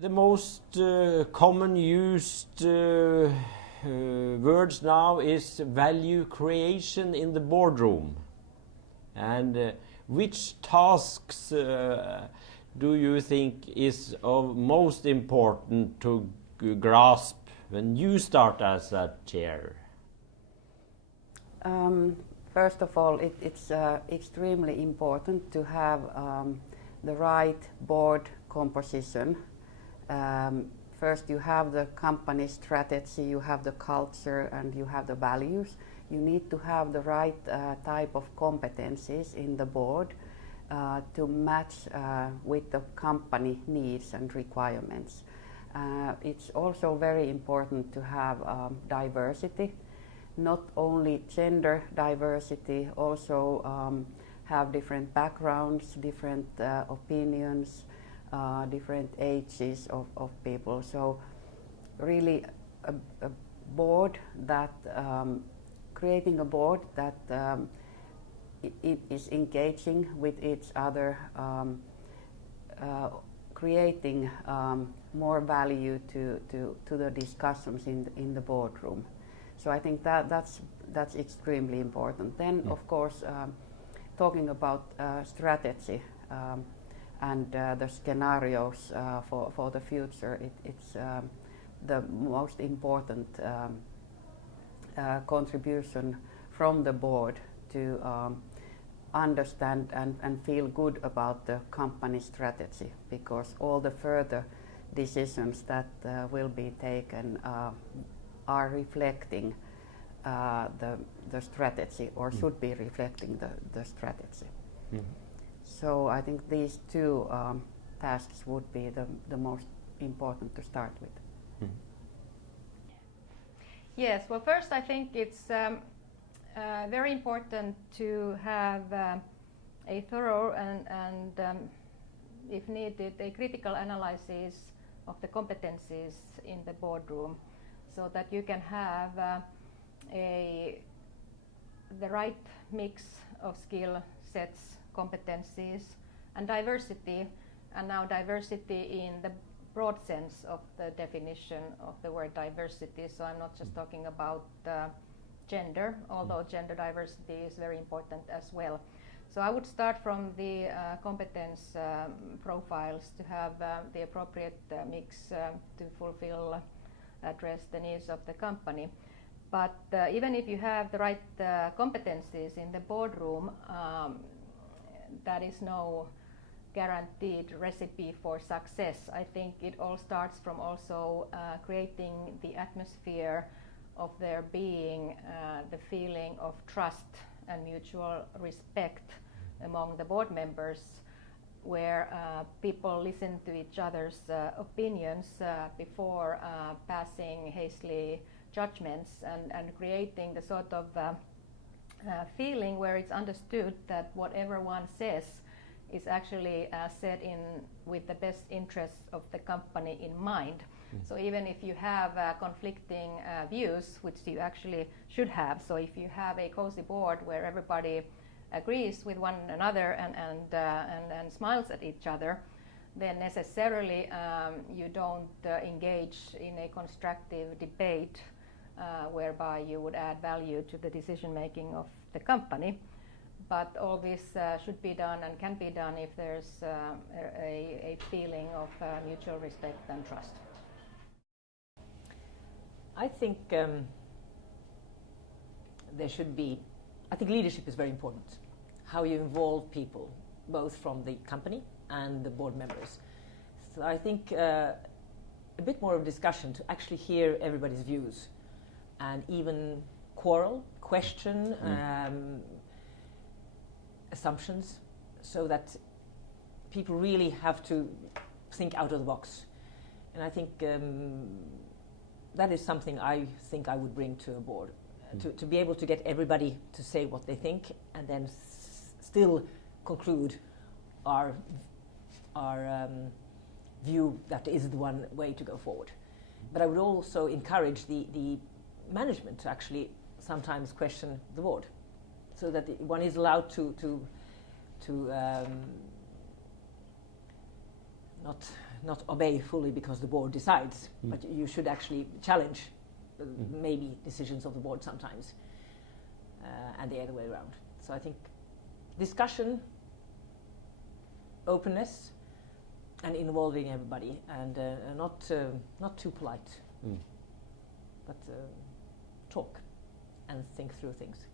The most common used words now is value creation in the boardroom. And which tasks do you think is of most important to grasp when you start as a chair? First of all, it's extremely important to have the right board composition. First, you have the company strategy, you have the culture, and you have the values. You need to have the right type of competencies in the board to match with the company needs and requirements. It's also very important to have diversity, not only gender diversity, also have different backgrounds, different opinions, different ages of people. So really a board that creating a board that it is engaging with each other, creating more value to the discussions in the boardroom. So I think that's extremely important. Then of course talking about strategy and the scenarios for the future, it's the most important contribution from the board to understand and feel good about the company strategy, because all the further decisions that will be taken are reflecting the strategy, or should be reflecting the strategy. Mm-hmm. So I think these two tasks would be the most important to start with. Mm-hmm. Yes, well, first I think it's very important to have a thorough and if needed, a critical analysis of the competencies in the boardroom, so that you can have the right mix of skill sets, competencies, and diversity, and now diversity in the broad sense of the definition of the word diversity. So I'm not just talking about gender, although gender diversity is very important as well. So I would start from the competence profiles to have the appropriate mix to fulfill, address the needs of the company. But even if you have the right competencies in the boardroom, that is no guaranteed recipe for success. I think it all starts from also creating the atmosphere of there being the feeling of trust and mutual respect among the board members, where people listen to each other's opinions before passing hastily judgments, and creating the sort of feeling where it's understood that whatever one says is actually said with the best interests of the company in mind. So even if you have conflicting views, which you actually should have, so if you have a cozy board where everybody agrees with one another and smiles at each other, then necessarily you don't engage in a constructive debate whereby you would add value to the decision making of the company. But all this should be done and can be done if there's a feeling of mutual respect and trust. I think there should be, I think leadership is very important. How you involve people, both from the company and the board members. So I think a bit more of discussion to actually hear everybody's views, and even quarrel, question, assumptions, so that people really have to think out of the box. And I think that is something I think I would bring to a board, to be able to get everybody to say what they think, and then still conclude our view that is the one way to go forward. But I would also encourage the management to actually sometimes question the board, so that one is allowed to not obey fully because the board decides, but you should actually challenge maybe decisions of the board sometimes, and the other way around. So I think discussion, openness, and involving everybody, and not too polite, but talk and think through things.